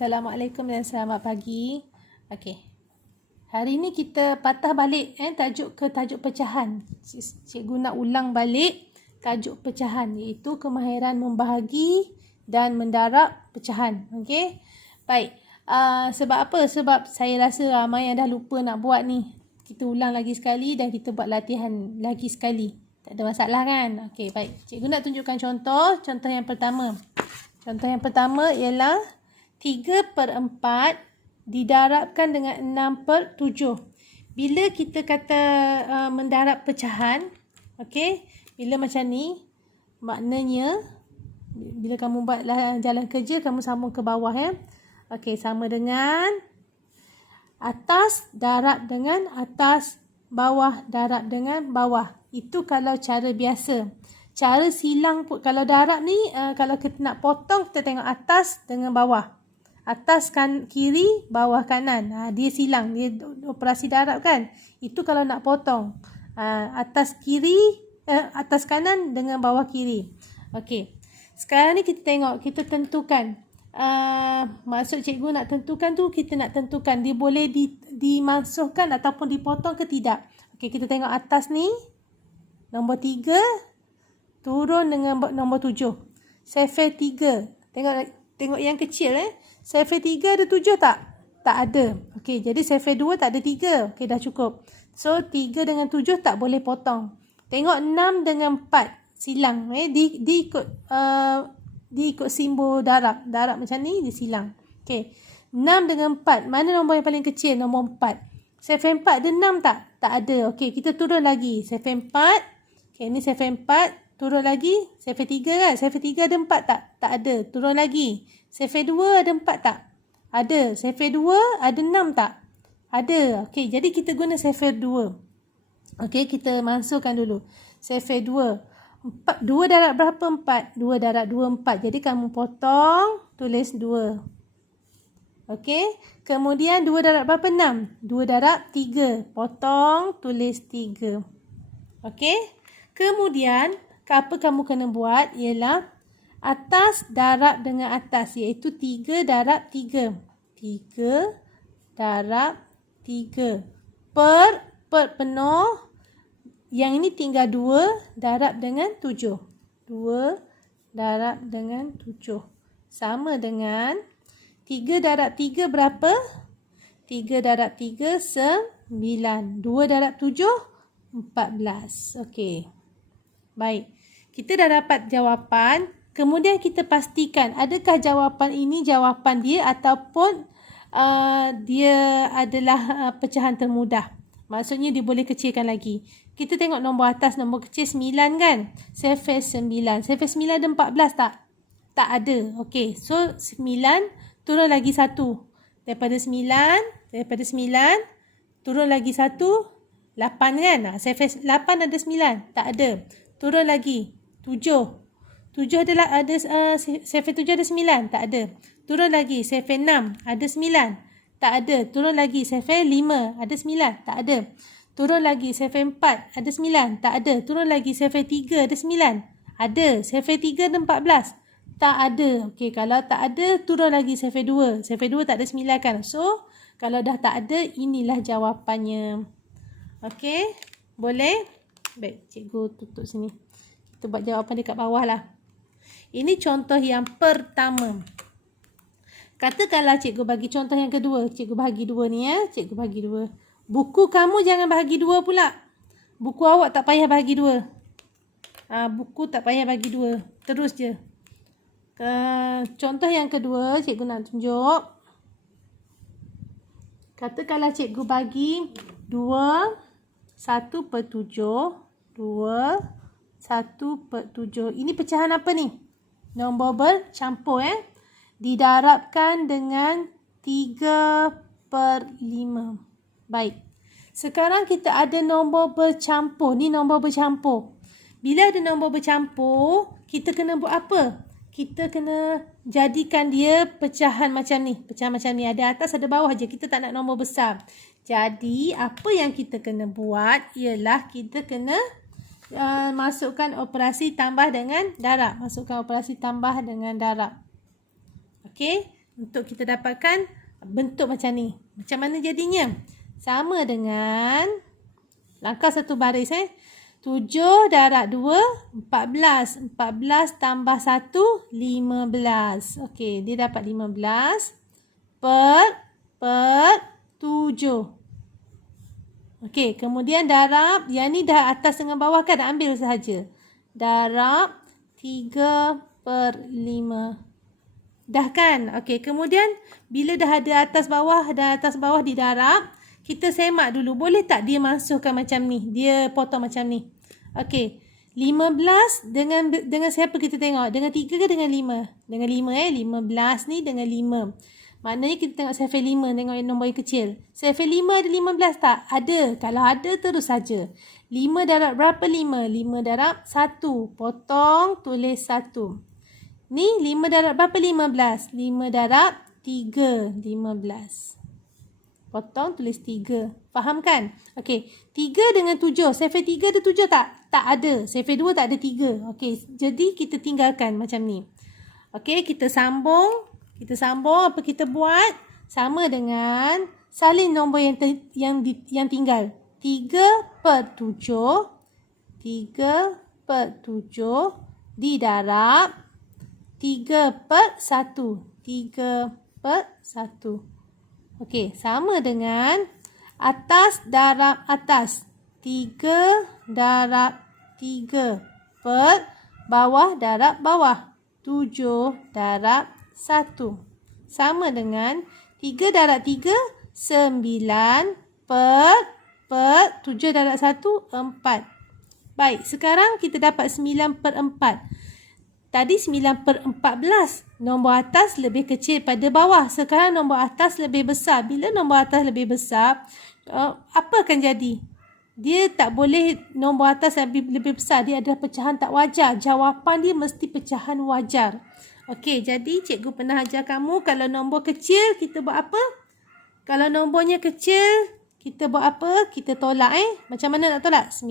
Assalamualaikum dan selamat pagi. Okey. Hari ni kita patah balik tajuk pecahan. Cikgu nak ulang balik tajuk pecahan iaitu kemahiran membahagi dan mendarab pecahan. Okey. Baik. Sebab apa? Sebab saya rasa ramai yang dah lupa nak buat ni. Kita ulang lagi sekali dan kita buat latihan lagi sekali. Tak ada masalah kan? Okey, baik. Cikgu nak tunjukkan contoh. Contoh yang pertama. Contoh yang pertama ialah 3/4 didarabkan dengan 6/7. Bila kita kata mendarab pecahan, okey, bila macam ni, maknanya bila kamu buat jalan kerja, kamu sambung ke bawah Okey, sama dengan atas darab dengan atas, bawah darab dengan bawah. Itu kalau cara biasa. Cara silang pun kalau darab ni, kalau kita nak potong, kita tengok atas dengan bawah. Atas kiri, bawah kanan. Dia silang, dia operasi darab kan. Itu kalau nak potong. Atas kiri, atas kanan dengan bawah kiri. Okey. Sekarang ni kita tengok, kita tentukan. Maksud cikgu nak tentukan tu, kita nak tentukan dia boleh dimasukkan ataupun dipotong ke tidak. Okey, kita tengok atas ni. Nombor 3. Turun dengan nombor 7. Sefer 3. Tengok yang kecil Sefer 3 ada 7 tak? Tak ada. Okey, jadi sefer 2 tak ada 3. Okey, dah cukup. So, 3 dengan 7 tak boleh potong. Tengok 6 dengan 4. Silang. Dia ikut simbol darab. Darab macam ni, dia silang. Okey. 6 dengan 4. Mana nombor yang paling kecil? Nombor 4. Sefer 4 ada 6 tak? Tak ada. Okey, kita turun lagi. Sefer 4. Okey, ni sefer 4. Turun lagi. Sefer 3 kan? Sefer 3 ada 4 tak? Tak ada. Turun lagi. Sefer 2 ada 4 tak? Ada. Sefer 2 ada 6 tak? Ada. Okey, jadi kita guna sefer 2. Okey, kita masukkan dulu. Sefer 2. 2 darab berapa 4? 2 darab 2, 4. Jadi kamu potong, tulis 2. Okey. Kemudian 2 darab berapa? 6. 2 darab 3. Potong, tulis 3. Okey. Kemudian, apa kamu kena buat ialah atas darab dengan atas, iaitu 3 darab 3. 3 darab 3. Per penuh. Yang ini tinggal 2 darab dengan 7. 2 darab dengan 7. Sama dengan 3 darab 3 berapa? 3 darab 3, 9. 2 darab 7, 14. Okey. Baik. Kita dah dapat jawapan. Kemudian kita pastikan adakah jawapan ini jawapan dia ataupun dia adalah pecahan termudah. Maksudnya dia boleh kecilkan lagi. Kita tengok nombor atas, nombor kecil 9 kan? Sefer 9. Sefer 9 ada 14 tak? Tak ada. Okey. So 9 turun lagi 1. Daripada 9 turun lagi 1, 8 kan? Sefer 8 ada 9. Tak ada. Turun lagi 7. 7 adalah sefer 7 ada 9. Tak ada. Turun lagi sefer 6 ada 9. Tak ada. Turun lagi sefer 5 ada 9. Tak ada. Turun lagi sefer 4 ada 9. Tak ada. Turun lagi sefer 3 ada 9. Ada. Sefer 3 ada 14. Tak ada. Okey, kalau tak ada, turun lagi sefer 2. Sefer 2 tak ada 9 kan? So, kalau dah tak ada, inilah jawapannya. Okey, boleh? Baik, cikgu tutup sini. Kita buat jawapan dekat bawah lah. Ini contoh yang pertama. Katakanlah cikgu bagi contoh yang kedua. Cikgu bahagi 2 ni Cikgu bahagi 2. Buku kamu jangan bahagi 2 pula. Buku awak tak payah bahagi 2. Buku tak payah bagi 2. Terus je. Contoh yang kedua, cikgu nak tunjuk. Katakanlah cikgu bagi 2, 1/7. 2, 1/7. Ini pecahan apa ni? Nombor bercampur didarabkan dengan 3/5. Baik. Sekarang kita ada nombor bercampur. Ni nombor bercampur. Bila ada nombor bercampur, kita kena buat apa? Kita kena jadikan dia pecahan macam ni. Pecahan macam ni. Ada atas, ada bawah je. Kita tak nak nombor besar. Jadi, apa yang kita kena buat ialah kita kena masukkan operasi tambah dengan darab. Masukkan operasi tambah dengan darab. Okey. untuk kita dapatkan bentuk macam ni. Macam mana jadinya? Sama dengan langkah satu baris 7 darab 2, 14. 14 tambah 1, 15. Okey, dia dapat 15 per 7. Okey, kemudian darab, yang ni dah atas dengan bawah kan, ambil sahaja. Darab 3 per 5. Dah kan? Okey, kemudian bila dah ada atas bawah didarab, kita semak dulu. Boleh tak dia masukkan macam ni? Dia potong macam ni. Okey. 15 dengan siapa kita tengok? Dengan 3 ke dengan 5? Dengan 5 15 ni dengan 5. Maknanya kita tengok sifar 5, tengok nombor yang kecil. Sifar 5 ada 15 tak? Ada. Kalau ada terus saja. 5 darab berapa 5? 5 darab 1. Potong, tulis 1. Ni 5 darab berapa 15? 5 darab 3. 15. Potong, tulis 3. Faham kan? Okey. 3 dengan 7. Sifar 3 ada 7 tak? Tak ada. Sifar 2 tak ada 3. Okey. Jadi, kita tinggalkan macam ni. Okey. Kita sambung. Apa kita buat? Sama dengan salin nombor yang tinggal. 3 per 7. 3 per 7 didarab 3 per 1. 3 per 1. Okey, sama dengan atas darab atas. 3 darab 3 per bawah darab bawah. 7 darab 1. Sama dengan 3 darab 3, 9 per 7 darab 1, 4. Baik, sekarang kita dapat 9 per 4. Tadi 9 per 14. Nombor atas lebih kecil pada bawah. Sekarang nombor atas lebih besar. Bila nombor atas lebih besar, apa akan jadi? Dia tak boleh nombor atas lebih besar. Dia adalah pecahan tak wajar. Jawapan dia mesti pecahan wajar. Okey, jadi cikgu pernah ajar kamu kalau nombor kecil kita buat apa? Kalau nombornya kecil, kita buat apa? Kita tolak Macam mana nak tolak? 9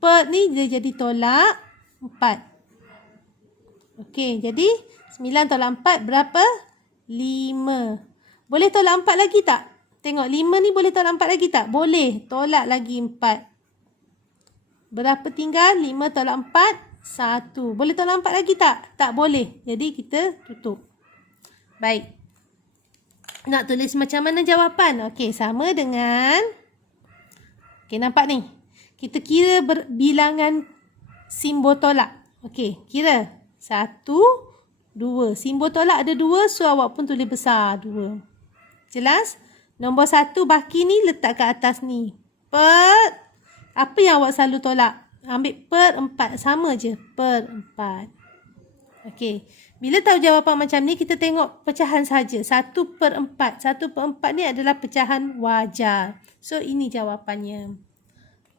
per ni dia jadi tolak 4. Okey, jadi 9 tolak 4 berapa? 5. Boleh tolak 4 lagi tak? Tengok 5 ni boleh tolak 4 lagi tak? Boleh. Tolak lagi 4. Berapa tinggal? 5 tolak 4, 1. Boleh tolak 4 lagi tak? Tak boleh. Jadi kita tutup. Baik. Nak tulis macam mana jawapan? Okey, sama dengan. Okey, nampak ni. Kita kira bilangan simbol tolak. Okey, kira. 1, 2. Simbol tolak ada 2, so awak pun tulis besar 2. Jelas? Nombor 1 baki ni letak kat atas ni. Per. Apa yang awak selalu tolak? Ambil per 4. Sama je. Per 4. Okey. Bila tahu jawapan macam ni, kita tengok pecahan saja. 1 per 4. 1 per 4 ni adalah pecahan wajar. So, ini jawapannya.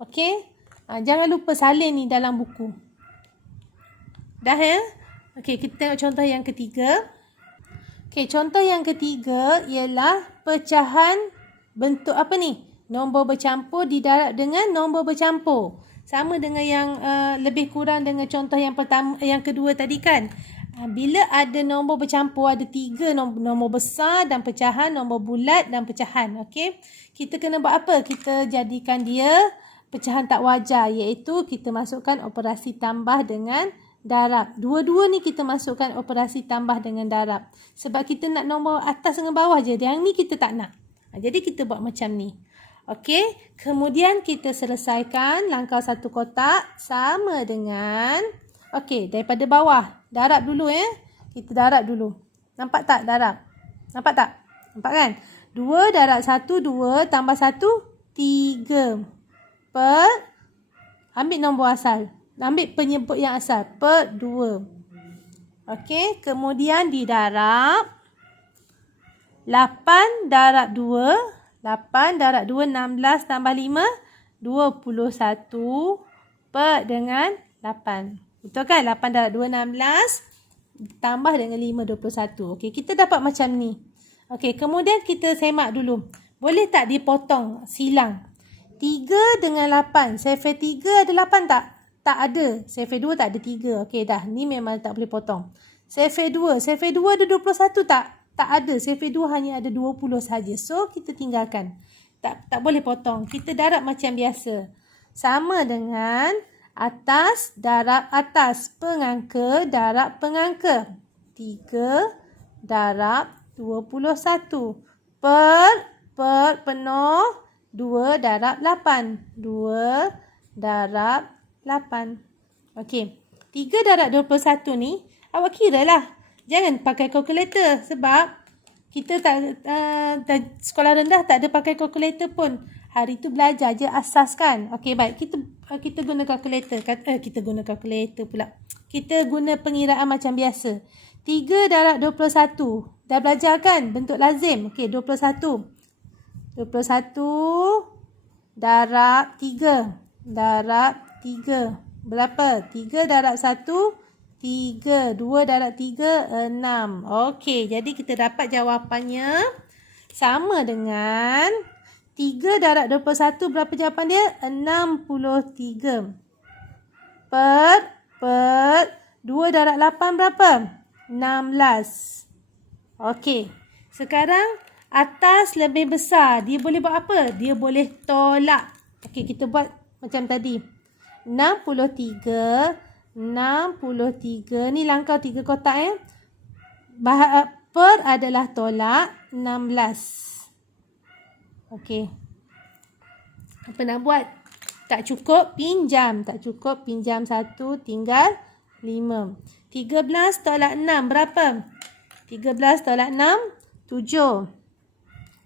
Okey. Jangan lupa salin ni dalam buku. Dah ya? Okey, kita tengok contoh yang ketiga. Okey, contoh yang ketiga ialah pecahan bentuk apa ni? Nombor bercampur didarab dengan nombor bercampur. Sama dengan yang lebih kurang dengan contoh yang pertama, yang kedua tadi kan. Bila ada nombor bercampur, ada 3 nombor besar dan pecahan, nombor bulat dan pecahan. Okey. Kita kena buat apa? Kita jadikan dia pecahan tak wajar, iaitu kita masukkan operasi tambah dengan darab. Dua-dua ni kita masukkan operasi tambah dengan darab. Sebab kita nak nombor atas dengan bawah je. Yang ni kita tak nak. Jadi kita buat macam ni. Okey. Kemudian kita selesaikan langkah satu kotak sama dengan. Okey. Daripada bawah. Darab dulu Kita darab dulu. Nampak tak darab? Nampak tak? Nampak kan? 2 darab 1, 2 tambah 1, 3. Per. Ambil nombor asal. Ambil penyebut yang asal. Per 2. Okey. Kemudian didarab. 8 darab 2. 8 darab 2, 16 tambah 5. 21. Per dengan 8. Betul kan? 8 darab 2, 16. Tambah dengan 5, 21. Okey. Kita dapat macam ni. Okey. Kemudian kita semak dulu. Boleh tak dipotong? Silang. 3 dengan 8. Sifar 3 ada 8 tak? Tak ada. Sifar 2 tak ada 3. Okey dah. Ni memang tak boleh potong. Survey 2. Survey 2 ada 21 tak? Tak ada. Survey 2 hanya ada 20 saja. So, kita tinggalkan. Tak boleh potong. Kita darab macam biasa. Sama dengan atas darab atas. Pengangka darab pengangka. 3 darab 21. Per penuh. 2 darab 8. 2 darab 8. Okey. 3 darab 21 ni, awak kira lah. Jangan pakai kalkulator sebab kita sekolah rendah tak ada pakai kalkulator pun. Hari tu belajar je asas kan. Okey, baik. Kita guna kalkulator. Kita guna kalkulator pula. Kita guna pengiraan macam biasa. 3 darab 21. Dah belajar kan bentuk lazim. Okey, 21. 21 darab 3. Darab 3. Berapa? 3 darab 1, 3. 2 darab 3, 6. Okey, jadi kita dapat jawapannya sama dengan 3 darab 21. Berapa jawapan dia? 63. Per 2 darab 8 berapa? 16. Okey, sekarang atas lebih besar. Dia boleh buat apa? Dia boleh tolak. Okey, kita buat macam tadi. 63 ni langkau 3 kotak per adalah tolak 16. Okey. Apa nak buat? Tak cukup pinjam. Tak cukup pinjam 1, tinggal 5. 13 tolak 6 berapa? 13 tolak 6 7.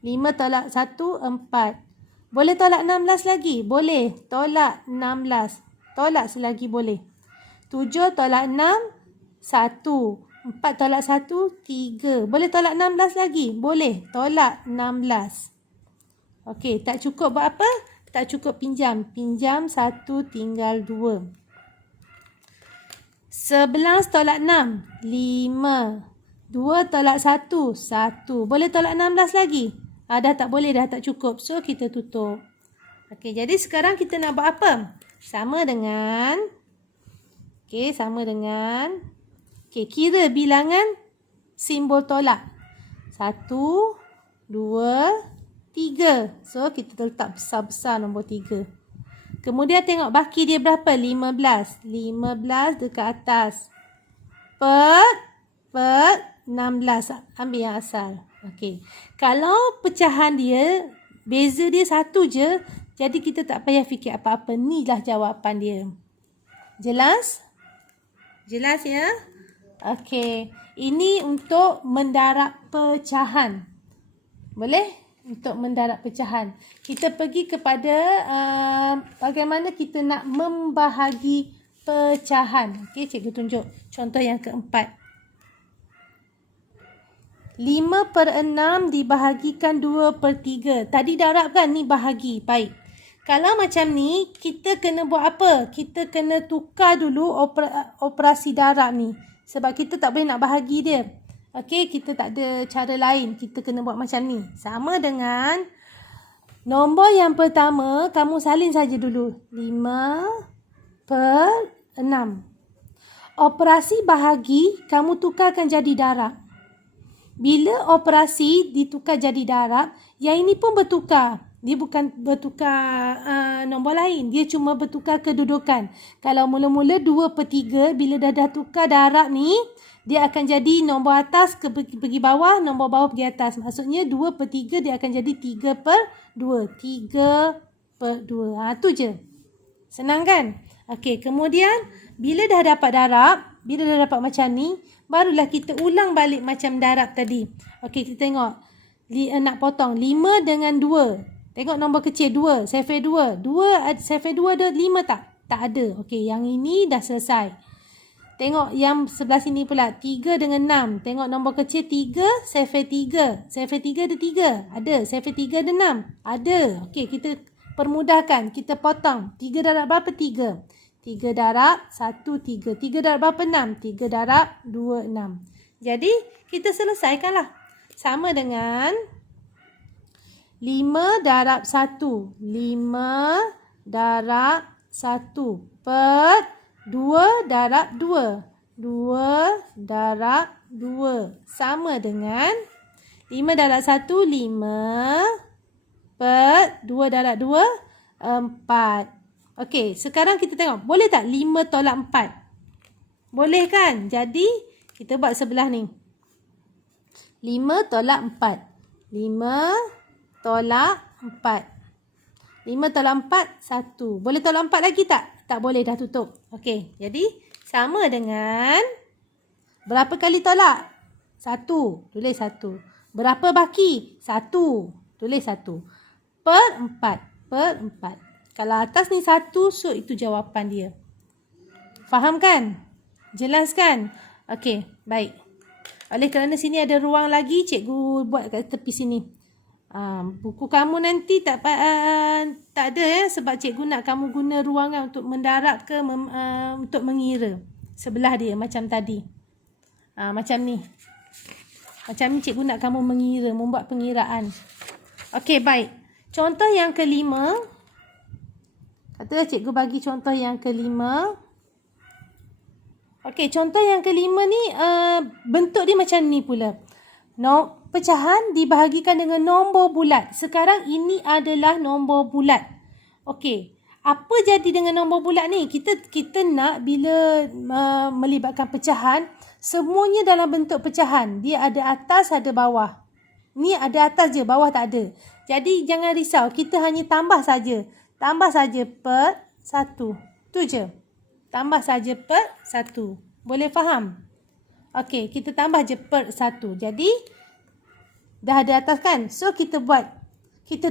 5 tolak 1 4. Boleh tolak 16 lagi? Boleh. Tolak 16. Tolak selagi boleh. 7 tolak 6, 1. 4 tolak 1, 3. Boleh tolak 16 lagi? Boleh. Tolak 16. Okey, tak cukup buat apa? Tak cukup pinjam. Pinjam 1, tinggal 2. 11 tolak 6, 5. 2 tolak 1, 1. Boleh tolak 16 lagi? Dah tak boleh, dah tak cukup. So, kita tutup. Okey, jadi sekarang kita nak buat apa? Sama dengan kira bilangan simbol tolak. 1, 2, 3. So, kita letak besar-besar nombor 3. Kemudian tengok baki dia berapa? 15. 15 dekat atas. Per 16. Ambil yang asal. Okey. Kalau pecahan dia, beza dia 1 je, jadi kita tak payah fikir apa-apa. Inilah jawapan dia. Jelas? Jelas ya? Okey. Ini untuk mendarab pecahan. Boleh? Untuk mendarab pecahan. Kita pergi kepada bagaimana kita nak membahagi pecahan. Okey, cikgu tunjuk contoh yang keempat. 5/6 dibahagikan 2/3. Tadi darab kan? Ni bahagi. Baik. Kalau macam ni, kita kena buat apa? Kita kena tukar dulu operasi darab ni. Sebab kita tak boleh nak bahagi dia. Okey, kita tak ada cara lain. Kita kena buat macam ni. Sama dengan nombor yang pertama, kamu salin saja dulu. 5/6. Operasi bahagi, kamu tukarkan jadi darab. Bila operasi ditukar jadi darab, yang ini pun bertukar. Dia bukan bertukar nombor lain. Dia cuma bertukar kedudukan. Kalau mula-mula 2/3, bila dah tukar darab ni, dia akan jadi nombor atas pergi bawah, nombor bawah pergi atas. Maksudnya 2/3 dia akan jadi 3/2. 3/2. Tu je. Senang kan? Okey, kemudian bila dah dapat darab, bila dah dapat macam ni, barulah kita ulang balik macam darab tadi. Okey, kita tengok. Nak potong 5 dengan 2. Tengok nombor kecil 2. Survey 2. Survey 2 ada 5 tak? Tak ada. Okey, yang ini dah selesai. Tengok yang sebelah sini pula. 3 dengan 6. Tengok nombor kecil 3. Survey 3. Survey 3 ada 3? Ada. Survey 3 ada 6? Ada. Okey, kita permudahkan. Kita potong. 3 darab berapa? 3. 3 darab 1, 3. 3 darab berapa? 6. 3 darab 2, 6. Jadi, kita selesaikanlah. Sama dengan 5 darab 1. 5 darab 1 per 2 darab 2. 2 darab 2 sama dengan 5 darab 1, 5 per 2 darab 2, 4. Okey, sekarang kita tengok. Boleh tak 5 tolak 4? Boleh kan? Jadi, kita buat sebelah ni. 5 tolak 4. 5 tolak 4. 5 tolak 4, 1. Boleh tolak 4 lagi tak? Tak boleh, dah tutup. Okey, jadi sama dengan berapa kali tolak? 1. Tulis 1. Berapa baki? 1. Tulis 1. Per 4. Per 4. Kalau atas ni 1, so itu jawapan dia. Faham kan? Jelas kan? Okey, baik. Oleh kerana sini ada ruang lagi, cikgu buat kat tepi sini. Buku kamu nanti tak ada ya, sebab cikgu nak kamu guna ruangan untuk mendarab ke untuk mengira. Sebelah dia macam tadi. Macam ni. Macam ni cikgu nak kamu mengira, membuat pengiraan. Okey, baik. Contoh yang kelima. Katalah cikgu bagi contoh yang kelima. Okey, contoh yang kelima ni bentuk dia macam ni pula. Pecahan dibahagikan dengan nombor bulat. Sekarang ini adalah nombor bulat. Okey, apa jadi dengan nombor bulat ni? Kita nak bila melibatkan pecahan, semuanya dalam bentuk pecahan. Dia ada atas, ada bawah. Ni ada atas je, bawah tak ada. Jadi jangan risau, kita hanya tambah saja. Tambah saja per 1. Tu je. Tambah saja per 1. Boleh faham? Okey, kita tambah je per 1. Jadi, dah ada atas kan? So, kita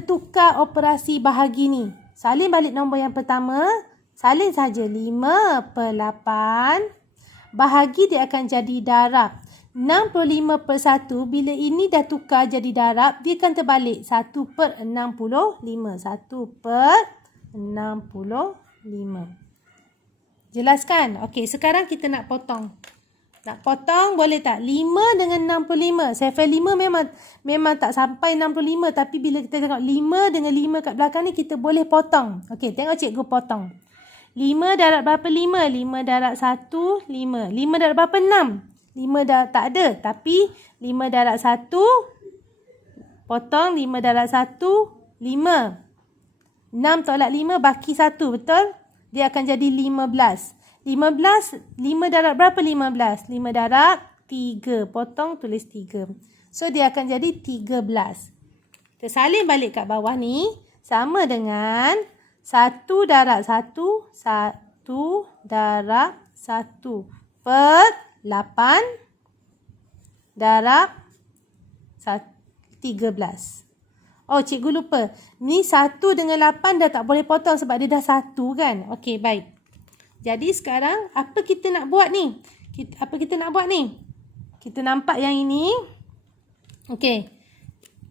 tukar operasi bahagi ni. Salin balik nombor yang pertama. Salin saja 5 per 8. Bahagi dia akan jadi darab. 65 per 1. Bila ini dah tukar jadi darab, dia akan terbalik. 1 per 65. 1 per 65. Jelas kan? Okey, sekarang kita nak potong. Nak potong boleh tak? 5 dengan 65. Saya file 5 memang tak sampai 65. Tapi bila kita tengok 5 dengan 5 kat belakang ni, kita boleh potong. Okey, tengok cikgu potong. 5 darab berapa 5? 5 darab 1, 5. 5 darab berapa 6? 5 darab tak ada. Tapi 5 darab 1, potong 5 darab 1, 5. 6 tolak 5 baki 1, betul? Dia akan jadi 15. 5 darab berapa 15? 5 darab 3. Potong, tulis 3. So, dia akan jadi 13. Kita salin balik kat bawah ni. Sama dengan 1 darab 1. 1 darab 1. Per 8 darab 13. Oh, cikgu lupa. Ni 1 dengan 8 dah tak boleh potong sebab dia dah 1 kan? Okey, baik. Jadi sekarang, apa kita nak buat ni? Apa kita nak buat ni? Kita nampak yang ini. Okey.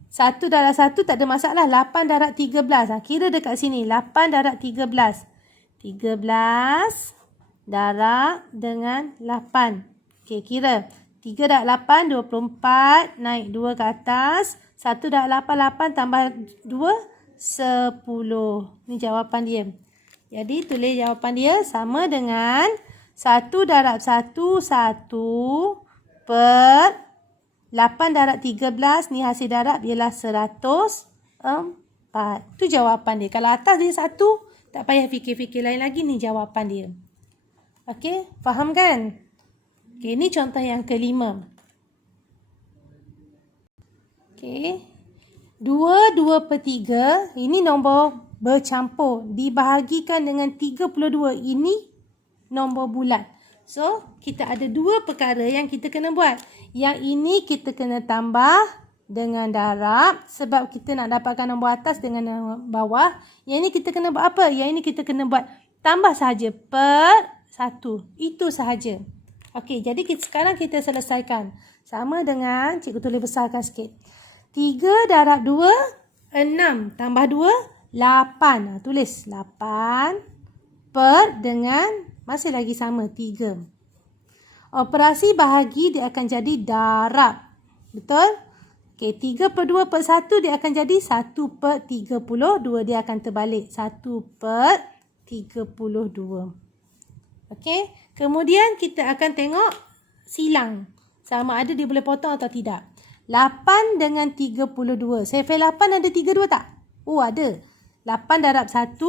1 darab 1 tak ada masalah. 8 darab 13. Kira dekat sini. 8 darab 13. 13 darab dengan 8. Okey, kira. 3 darab 8, 24. Naik 2 ke atas. 1 darab 8, 8 tambah 2, 10. Ni jawapan dia. Jadi, tulis jawapan dia sama dengan 1 darab 1, 1 per 8 darab 13. Ni hasil darab ialah 104. Tu jawapan dia. Kalau atas dia 1, tak payah fikir-fikir lain lagi. Ni jawapan dia. Okey, faham kan? Okey, ni contoh yang kelima. Okey. 2 per 3. Ini nombor bercampur. Dibahagikan dengan 32. Ini nombor bulat. So, kita ada 2 perkara yang kita kena buat. Yang ini kita kena tambah dengan darab. Sebab kita nak dapatkan nombor atas dengan nombor bawah. Yang ini kita kena buat apa? Yang ini kita kena buat tambah sahaja per 1. Itu sahaja. Okey, jadi sekarang kita selesaikan. Sama dengan, cikgu tulis besarkan sikit. 3 darab 2, 6. Tambah 2, 8. Tulis 8 per dengan, masih lagi sama, 3. Operasi bahagi dia akan jadi darab. Betul? Okey, 3 per 2 per 1 dia akan jadi 1 per 32. Dia akan terbalik. 1 per 32. Okey, Kemudian kita akan tengok silang. Sama ada dia boleh potong atau tidak. 8 dengan 32. Saya fail 8 ada 32 tak? Oh ada. 8 darab 1,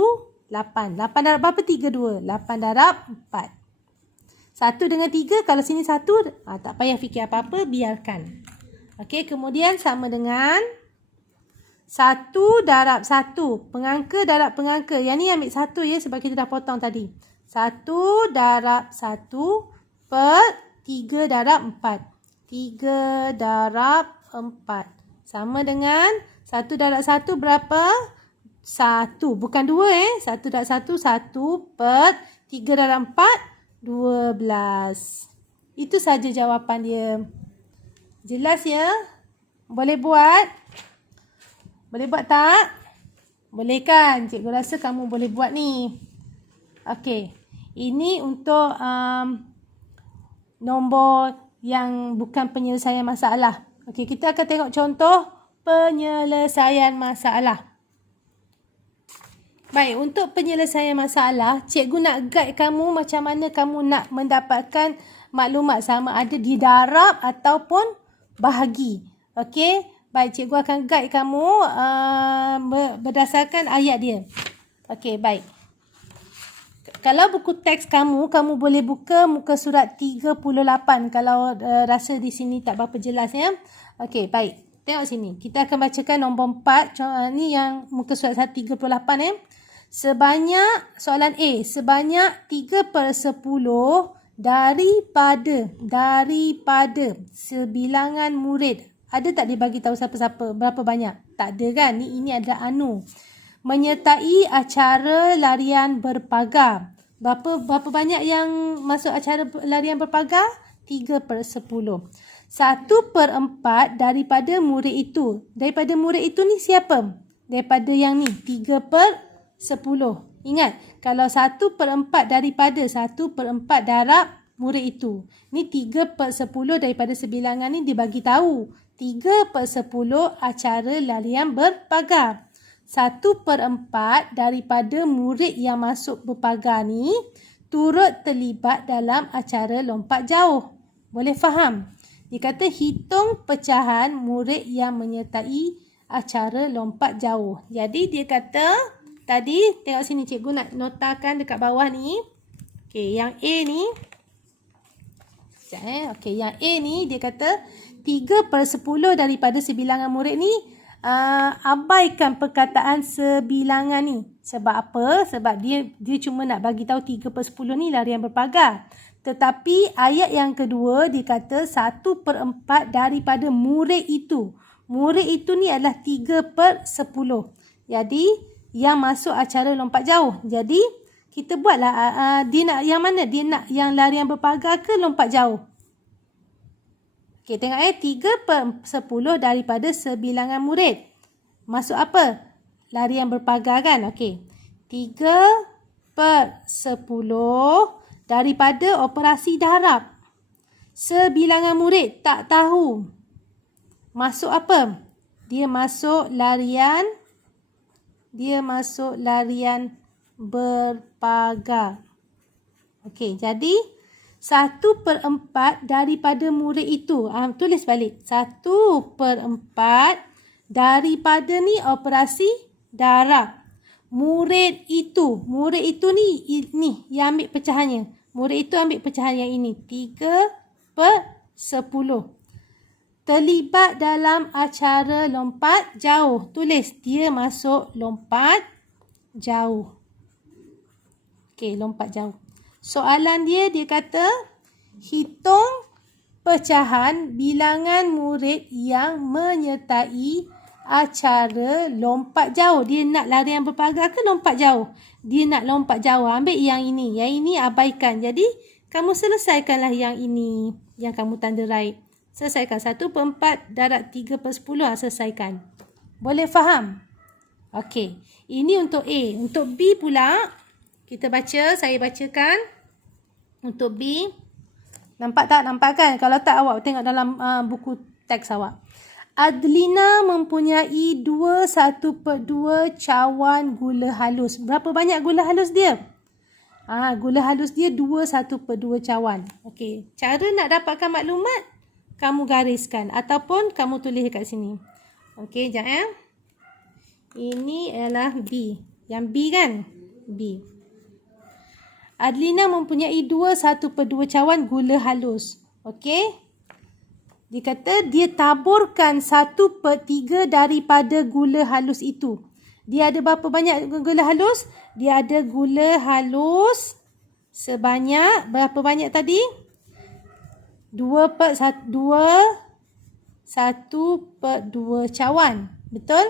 8. 8 darab berapa? 32. 8 darab 4. 1 dengan 3, kalau sini 1, tak payah fikir apa-apa, biarkan. Okey, kemudian sama dengan 1 darab 1. Pengangka darab pengangka. Yang ni ambil 1 ya, sebab kita dah potong tadi. 1 darab 1 per 3 darab 4. 3 darab 4. Sama dengan 1 darab 1 berapa? 1. Bukan 2 1 darab 1, 1 per 3 darab 4. 12. Itu saja jawapan dia. Jelas ya? Boleh buat? Boleh buat tak? Boleh kan? Cikgu rasa kamu boleh buat ni. Okey. Ini untuk nombor yang bukan penyelesaian masalah. Okey, kita akan tengok contoh penyelesaian masalah. Baik, untuk penyelesaian masalah, cikgu nak guide kamu macam mana kamu nak mendapatkan maklumat, sama ada didarab ataupun bahagi. Okey, baik, cikgu akan guide kamu berdasarkan ayat dia. Okey, baik. Kalau buku teks kamu boleh buka muka surat 38 kalau rasa di sini tak berapa jelas ya. Okey, baik. Tengok sini. Kita akan bacakan nombor 4. Ni yang muka surat 38 ya. Sebanyak, soalan A, sebanyak 3/10 daripada sebilangan murid. Ada tak dia bagi tahu siapa-siapa? Berapa banyak? Tak ada kan? Ini adalah anu. Menyertai acara larian berpagar. Berapa banyak yang masuk acara larian berpagar? 3/10. 1/4 daripada murid itu. Daripada murid itu ni siapa? Daripada yang ni. 3/10. Ingat, kalau 1/4 daripada 1/4 darab murid itu. Ni 3/10 daripada sebilangan ni dia bagi tahu. 3/10 acara larian berpagar. 1/4 daripada murid yang masuk berpagar ni turut terlibat dalam acara lompat jauh. Boleh faham? Dia kata hitung pecahan murid yang menyertai acara lompat jauh. Jadi dia kata tadi, tengok sini cikgu nak notakan dekat bawah ni. Okey, yang A ni. Sekejap Okey, yang A ni dia kata 3/10 daripada sebilangan murid ni. Abaikan perkataan sebilangan ni. Sebab apa? Sebab dia cuma nak bagi tahu 3/10 ni larian berpagar. Tetapi ayat yang kedua dia kata 1/4 daripada murid itu. Murid itu ni adalah 3/10. Jadi yang masuk acara lompat jauh. Jadi kita buatlah dia nak yang mana? Dia nak yang larian berpagar ke lompat jauh? Okey, tengok 3/10 daripada sebilangan murid. Masuk apa? Larian berpagar kan? Okey. 3/10 daripada operasi darab. Sebilangan murid tak tahu. Masuk apa? Dia masuk larian berpagar. Okey, jadi 1/4 daripada murid itu. Tulis balik. 1/4 daripada ni operasi darab. Murid itu ni yang ambil pecahannya. Murid itu ambil pecahan yang ini. 3/10. Terlibat dalam acara lompat jauh. Tulis dia masuk lompat jauh. Okey, lompat jauh. Soalan dia kata hitung pecahan bilangan murid yang menyertai acara lompat jauh. Dia nak larian berpagar ke lompat jauh? Dia nak lompat jauh. Ambil yang ini. Yang ini abaikan. Jadi kamu selesaikanlah yang ini. Yang kamu tanda right. Selesaikan. 1/4 darab 3/10. Selesaikan. Boleh faham? Okey. Ini untuk A. Untuk B pula. Kita baca. Saya bacakan. Untuk B. Nampak tak? Nampak kan? Kalau tak awak tengok dalam buku teks awak. Adlina mempunyai 1/2 cawan gula halus. Berapa banyak gula halus dia? Gula halus dia 2/1/2 cawan. Okey, cara nak dapatkan maklumat, kamu gariskan ataupun kamu tulis kat sini. Okey, sekejap. Ini adalah B. Yang B kan? B. Adlina mempunyai 2/1/2 cawan gula halus. Okey. Dia kata dia taburkan 1/3 daripada gula halus itu. Dia ada berapa banyak gula halus? Dia ada gula halus sebanyak, berapa banyak tadi? 2/1/2 cawan. Betul?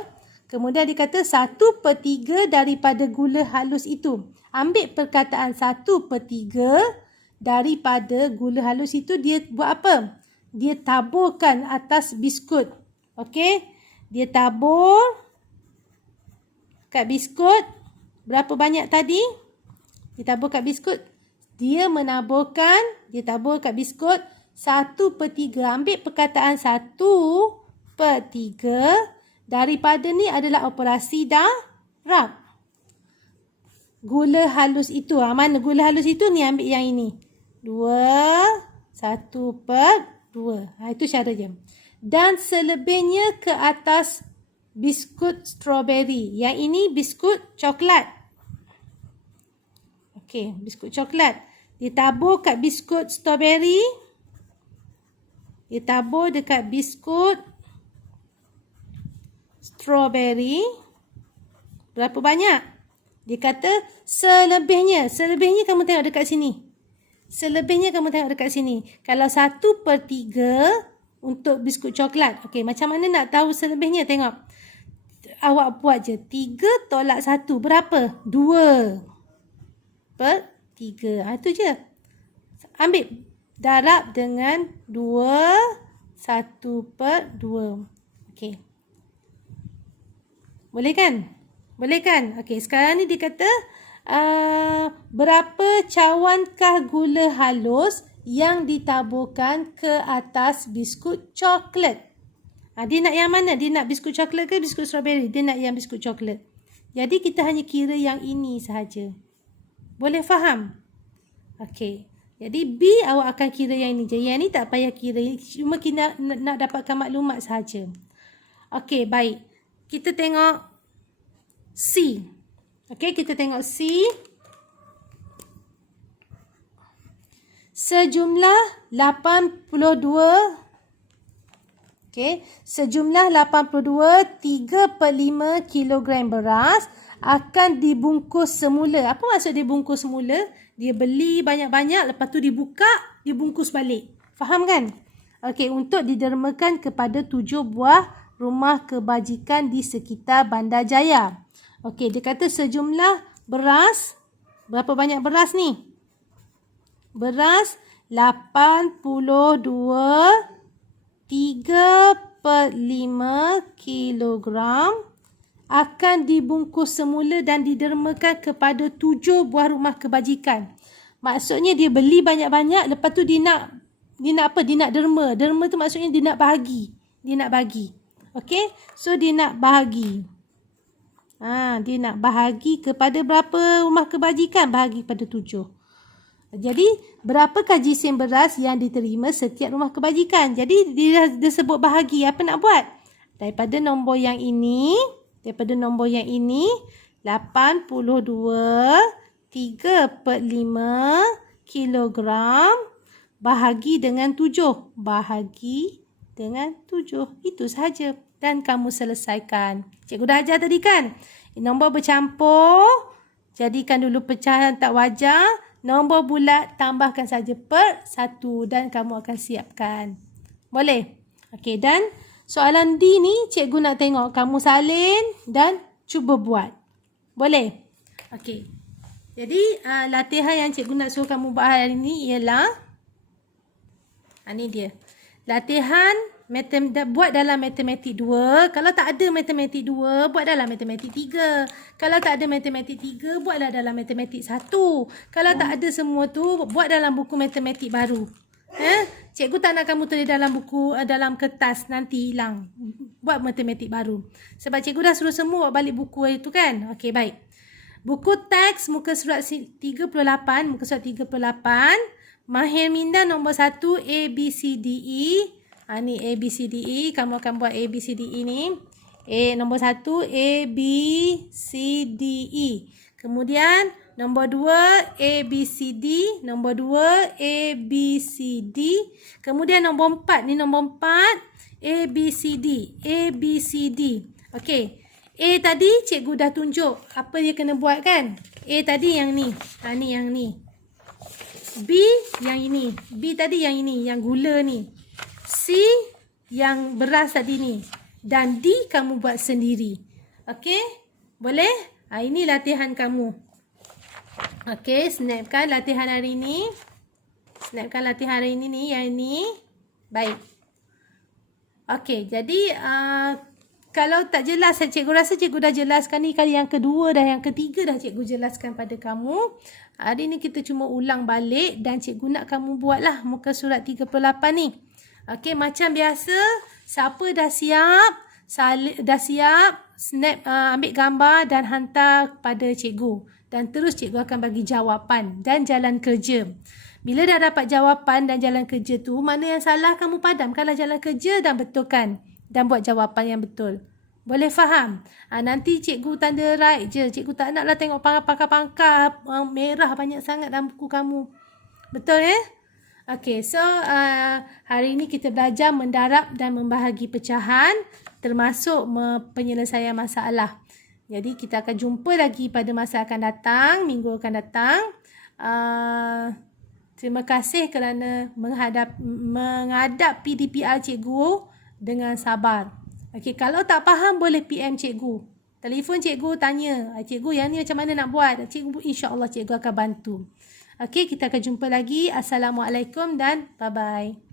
Kemudian dia kata 1/3 daripada gula halus itu. Ambil perkataan 1/3 daripada gula halus itu, dia buat apa? Dia taburkan atas biskut. Okey? Dia tabur kat biskut. Berapa banyak tadi? Dia tabur kat biskut. Dia tabur kat biskut 1/3. Ambil perkataan 1/3 daripada ni adalah operasi darab. Gula halus itu. Mana gula halus itu? Ni ambil yang ini. 1/2. Itu cara dia. Dan selebihnya ke atas biskut strawberry. Yang ini biskut coklat. Okey, biskut coklat. Ditabur kat biskut strawberry. Ditabur dekat biskut strawberry. Berapa banyak? Dia kata selebihnya. Selebihnya kamu tengok dekat sini. Selebihnya kamu tengok dekat sini. Kalau 1/3 untuk biskut coklat. Okey, macam mana nak tahu selebihnya? Tengok. Awak buat je. 3 tolak 1. Berapa? 2/3. Itu je. Ambil. Darab dengan 1/2. Okey. Boleh kan? Boleh kan? Okey, sekarang ni dia kata berapa cawankah gula halus yang ditaburkan ke atas biskut coklat? Dia nak yang mana? Dia nak biskut coklat ke biskut strawberry? Dia nak yang biskut coklat. Jadi kita hanya kira yang ini sahaja. Boleh faham? Okey. Jadi B awak akan kira yang ini je. Yang ni tak payah kira. Cuma kita nak dapatkan maklumat sahaja. Okey, baik. Kita tengok C. Okey, kita tengok C. Sejumlah 82. Okey, sejumlah 82 3/5 kilogram beras akan dibungkus semula. Apa maksud dibungkus semula? Dia beli banyak-banyak, lepas tu dibuka, dibungkus balik. Faham kan? Okey, untuk didermakan kepada 7 buah rumah kebajikan di sekitar Bandar Jaya. Okey, dia kata sejumlah beras. Berapa banyak beras ni? Beras 82 3/5 kilogram akan dibungkus semula dan didermakan kepada 7 buah rumah kebajikan. Maksudnya dia beli banyak-banyak, lepas tu dia nak apa? Dia nak derma. Derma tu maksudnya dia nak bahagi. Dia nak bagi. Okey? So dia nak bahagi. Dia nak bahagi kepada berapa rumah kebajikan? Bahagi pada 7. Jadi, berapakah jisim beras yang diterima setiap rumah kebajikan? Jadi, dia sebut bahagi. Apa nak buat? Daripada nombor yang ini, 82 3/5 kilogram bahagi dengan 7. Bahagi dengan 7. Itu sahaja. Dan kamu selesaikan. Cikgu dah ajar tadi kan? Nombor bercampur, jadikan dulu pecahan tak wajar. Nombor bulat, tambahkan saja per 1 dan kamu akan siapkan. Boleh? Okey, dan soalan D ni cikgu nak tengok kamu salin dan cuba buat. Boleh? Okey. Jadi, latihan yang cikgu nak suruh kamu buat hari ni ialah ni dia. Latihan buat dalam matematik 2. Kalau tak ada matematik 2, buat dalam matematik 3. Kalau tak ada matematik 3, buatlah dalam matematik 1. Kalau tak ada semua tu, buat dalam buku matematik baru. Cikgu tak nak kamu tulis dalam buku, dalam kertas, nanti hilang. Buat matematik baru. Sebab cikgu dah suruh semua balik buku itu kan. Okey, baik. Buku teks muka surat 38, muka surat 38. Mahir Minda nombor 1 A, B, C, D, E. Ni A, B, C, D, E. Kamu akan buat A, B, C, D, E ni. Nombor 1 A, B, C, D, E. Kemudian nombor 2 A, B, C, D. Nombor 2 A, B, C, D. Kemudian nombor 4 ni nombor 4 A, B, C, D. A, B, C, D. Okey. A tadi cikgu dah tunjuk apa dia kena buat kan? A tadi yang ni. Ni yang ni. B yang ini. B tadi yang ini, yang gula ni. C yang beras tadi ni. Dan D kamu buat sendiri. Okey? Boleh? Ini latihan kamu. Okey, snapkan latihan hari ni. Snapkan latihan hari ni ni, yang ni. Baik. Okey, jadi kalau tak jelas, cikgu rasa cikgu dah jelaskan ni kali yang kedua dah, yang ketiga dah cikgu jelaskan pada kamu. Hari ni kita cuma ulang balik dan cikgu nak kamu buatlah muka surat 38 ni. Okey, macam biasa, siapa dah siap, snap, ambil gambar dan hantar pada cikgu. Dan terus cikgu akan bagi jawapan dan jalan kerja. Bila dah dapat jawapan dan jalan kerja tu, mana yang salah kamu padamkanlah jalan kerja dan betulkan. Dan buat jawapan yang betul. Boleh faham? Nanti cikgu tanda right je. Cikgu tak naklah tengok pangkal-pangkal merah banyak sangat dalam buku kamu. Betul ya? Okey, so hari ini kita belajar mendarab dan membahagi pecahan termasuk penyelesaian masalah. Jadi kita akan jumpa lagi pada masa akan datang, minggu akan datang. Terima kasih kerana menghadap PDPR cikgu dengan sabar. Okey, kalau tak faham boleh PM cikgu. Telefon cikgu tanya, cikgu yang ni macam mana nak buat? Cikgu, insya-Allah cikgu akan bantu. Okey, kita akan jumpa lagi. Assalamualaikum dan bye-bye.